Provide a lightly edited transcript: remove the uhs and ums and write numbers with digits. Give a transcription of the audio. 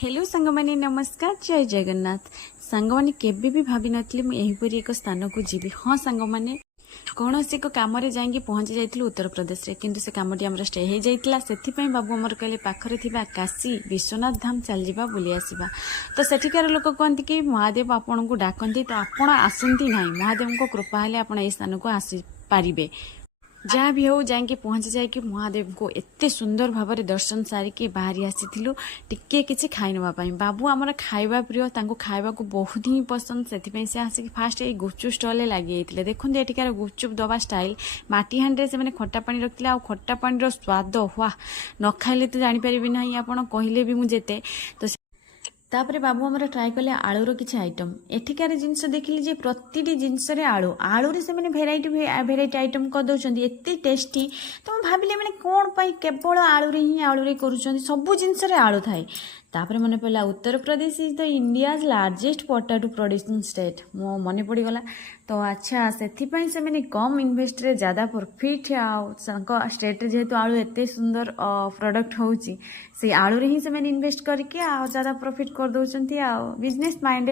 Hello सांगमाने नमस्कार जय जगन्नाथ। सांगमाने केबे भी भाभी नथली मु एहीपरि एक स्थान को जीवी। हाँ सांगमाने कौन से कम जाइए पहुँची जाइलु उत्तर प्रदेश रे, किंतु से कमटी आमर स्टे हो जाइतिला। सेथिपई बाबू आमर कहले पाखरे थिबा काशी विश्वनाथ धाम चल जिबा बुली आसीबा। तो सेठिकार लोक कहते कि महादेव आपन को डाकती, तो आपण आसती ना, महादेव को कृपा हेले आपण ए स्थान को आसी पारिबे। जहाँ भी हो जाइए पहुँची जाए महादेव को एते सुंदर भाव में दर्शन सारिकी बाहरी आसीथिलु टिके किछि खाई नवाई। बाबू आमर खाइबा प्रिय, तांको खाइबा को बहुत ही पसंद, से से आसिक फास्ट ये गुपचुप स्टल लगे देखते एटिकार गुपचुप दबा स्टाइल माटी हांडे से खट्टा पानी रखते आ खट्टा पानी स्वाद वाह न खाइले तो जानीपारे ना आपड़ कहले भी मुझे तो तापर बाबू आमर ट्राए कले आलूर किसी आइटम। एठिकार जिनस देखिली जे प्रति जिनस आलू आलू से मैंने भेराइटी आइटम करदे एते टेस्टी। तो मुझे भाविले मैंने कौन पाई केवल आलू ही आलू कर सबू जिनस आलू थाए। तापर मन पड़ा Uttar Pradesh is the India's largest potato producing state मो मन पड़गला। तो अच्छा से मैंने कम इन्वेस्ट रे ज़्यादा प्रॉफिट आ स्टेट जेहेतु आलू एते सुंदर प्रोडक्ट होची से आलू रे ही से मैंने इन्वेस्ट करके ज़्यादा प्रॉफिट कर दौरान बिजनेस माइंड